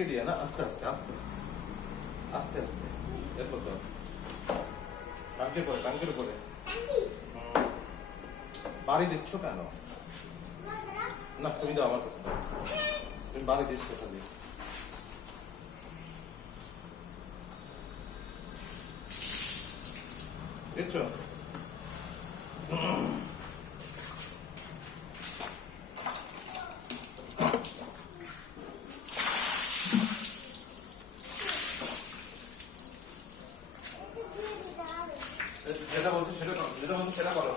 ফাঁকি দিয়ে না, আস্তে আস্তে আস্তে আস্তে আস্তে এরপর দাও টাঙ্কির উপরে বাড়ি দিচ্ছ কেন? না তুমি দাও, আমার কাছে দাও। তুমি বাড়ি দিচ্ছ খালি। দিচ্ছ যেটা বলছো সেটা করো, যেটা বলছো সেটা করো।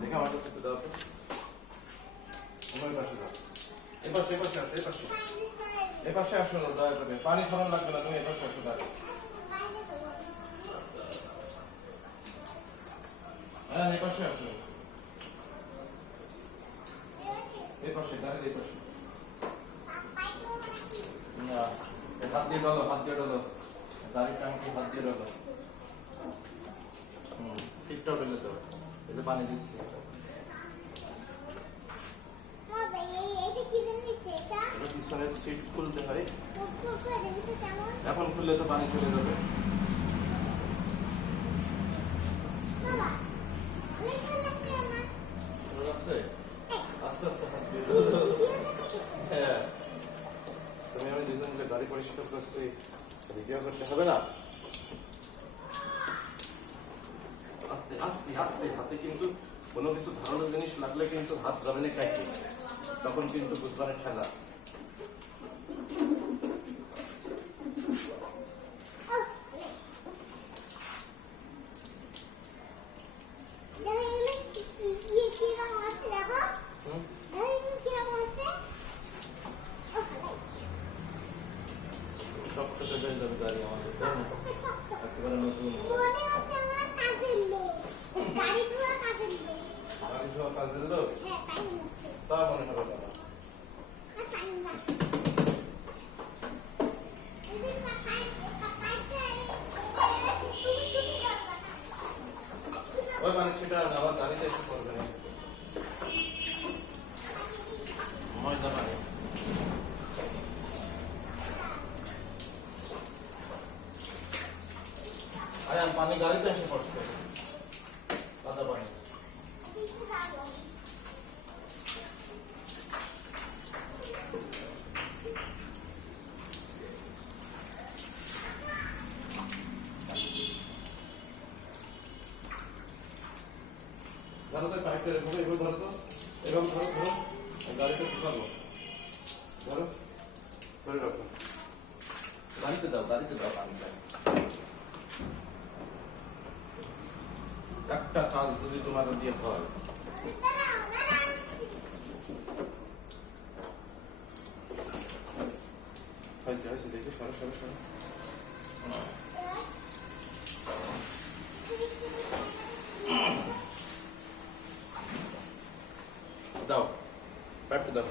দেখে আমার কাছে একটু দাও তো। পাশে দাও, এপাশে এপাশে আসো, এপাশে এপাশে আসো না, দয়া করে পানি সরান লাগবে না, তুমি এপাশে আসো। দাঁড়িয়ে হ্যাঁ এপাশে আসো, এপাশে দাঁড়িয়ে এপাশে। না হাত দিয়ে ডলো, হাত দিয়ে ডলো, দাঁড়িয়ে টাঙ্কি হাত দিয়ে ডলো। সিটটাও ঢেলে দাও, এতে পানি দিচ্ছি। পিছনের সিট খুলতে হয়, এখন খুললে তো পানি চলে যাবে। আস্তে আস্তে হ্যাঁ, তুমি আমি দুজন মিলে গাড়ি পরিষ্কার করছি, ভিডিও করতে হবে না। আস্তে আস্তে আস্তে, হাতে কিন্তু কোনো কিছু ধারালো জিনিস লাগলে কিন্তু হাত যাবে না কাইতে, তখন কিন্তু বুঝবানের খেলা। সব থেকে হয়ে যাবে গাড়ি আমাদের, একেবারে নতুন গাড়ি ধোয়া কাজের লোক, তা মনে হবে না। ওই মানে সেটা আবার গাড়িতে এসে করবে না, ময়দা পানি। আরে পানি গাড়িতে এসে পড়ছে, কাদা পানি। ধরো তো পাইপটা রেখো, এভাবে ধরো তো, এভাবে ধরো, ধরো গাড়িতে ঢুকাবো, ধরো ধরে রাখো, গাড়িতে দাও, গাড়িতে দাও পানিটা। একটা কাজ যদি তোমার দিয়ে হয়, হয়েছে হয়েছে, দেখে সরো সরো সরো। দাও পাইপটা দাও,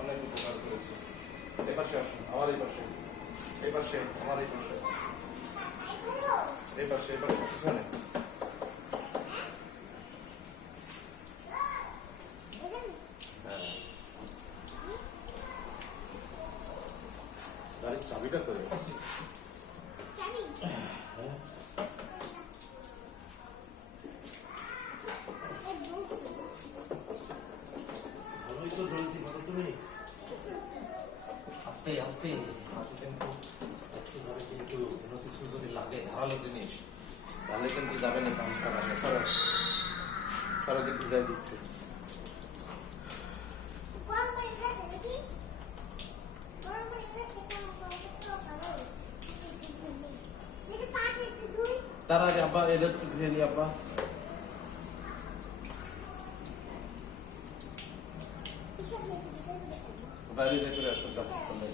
অনেক উপকার করেছে। এপাশে আসুন, আমার এই পাশে, এই পাশে আমার এই পাশে, এই পাশে এই পাশে পিছনে। গাড়ির চাবিটা করে ভালোই তো জলদি বলো তুমি। আস্তে আস্তে কিন্তু কোনো কিছু যদি লাগে ধারালো জিনিস, তাহলে কিন্তু যাবে না কাম সারা সারাদিন ভিজাই দিচ্ছে। তার আগে আব্বা এটা ধুয়ে নি, আব্বা বাইরে দেখে আসো, গাছ চলে